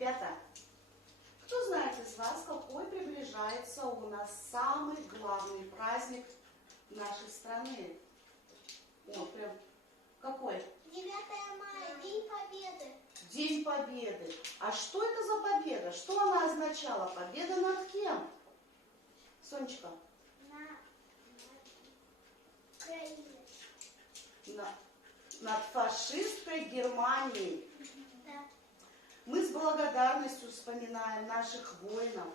Ребята, кто знает из вас, какой приближается у нас самый главный праздник нашей страны? Вот прям какой? 9 мая, День Победы. День Победы. А что это за победа? Что она означала? Победа над кем? Сонечка? Над фашистской Германией. Да. Мы с благодарностью вспоминаем наших воинов.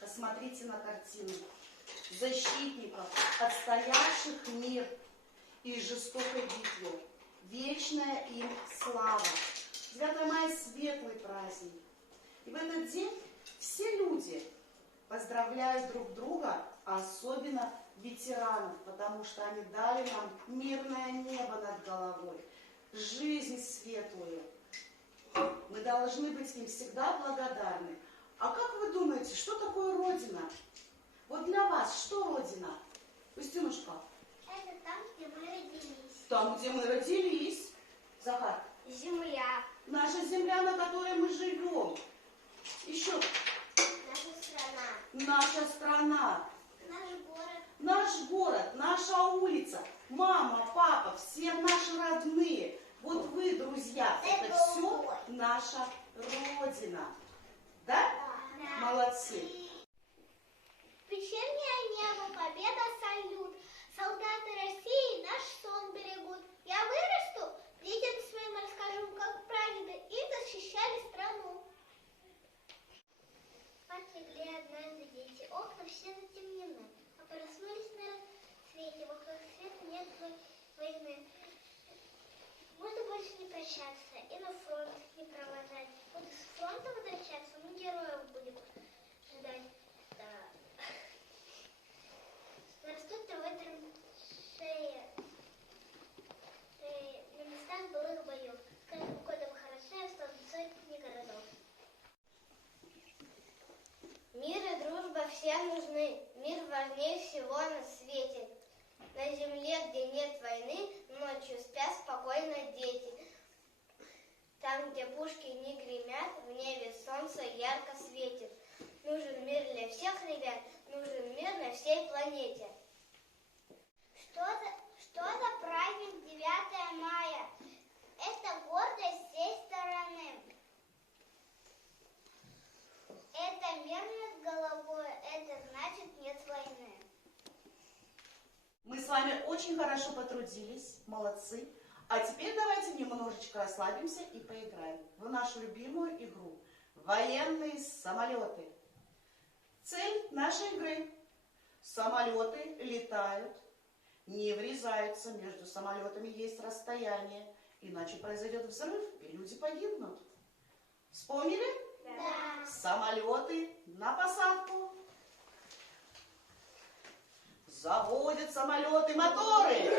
Посмотрите на картину. Защитников, отстоявших мир и жестокой битве. Вечная им слава. 9 мая – светлый праздник. И в этот день все люди поздравляют друг друга, а особенно ветеранов, потому что они дали нам мирное небо над головой, жизнь светлую. Мы должны быть им всегда благодарны. А как вы думаете, что такое Родина? Вот для вас что Родина? Устинушка? Это там, где мы родились. Там, где мы родились. Захар? Земля. Наша земля, на которой мы живем. Еще. Наша страна. Наша страна. Наш город. Наш город, наша улица, мама, папа, все наши родные. Вот вы, друзья, это все наша Родина. Да? Да. Молодцы. Вечернее небо, победа, салют. Солдаты России наш сон берегут. Я вырасту, детям своим расскажу, как прадеды и защищали страну. Спать легли однажды дети, окна все затемнены, а проснулись на рассвете, вокруг света нет войны. Можно больше не прощаться и на фронт не провожать. Вот с фронта возвращаться, мы героев будем ждать. Да. Растут травы шеи на местах былых боев. С каждым годом хорошеет сотни городов. Мир и дружба всем нужны. Мир важнее всего на свете. На земле, где нет войны, ночью спят спокойно дети. Там, где пушки не гремят, в небе солнце ярко светит. Нужен мир для всех ребят, нужен мир на всей планете. Что за праздник 9 мая? Это гордость всей страны. Это мир над головой, это значит нет войны. Мы с вами очень хорошо потрудились, молодцы. А теперь давайте немножечко расслабимся и поиграем в нашу любимую игру «Военные самолеты». Цель нашей игры – самолеты летают, не врезаются, между самолетами есть расстояние, иначе произойдет взрыв и люди погибнут. Вспомнили? Да. Самолеты на посадку. Заводят самолеты моторы.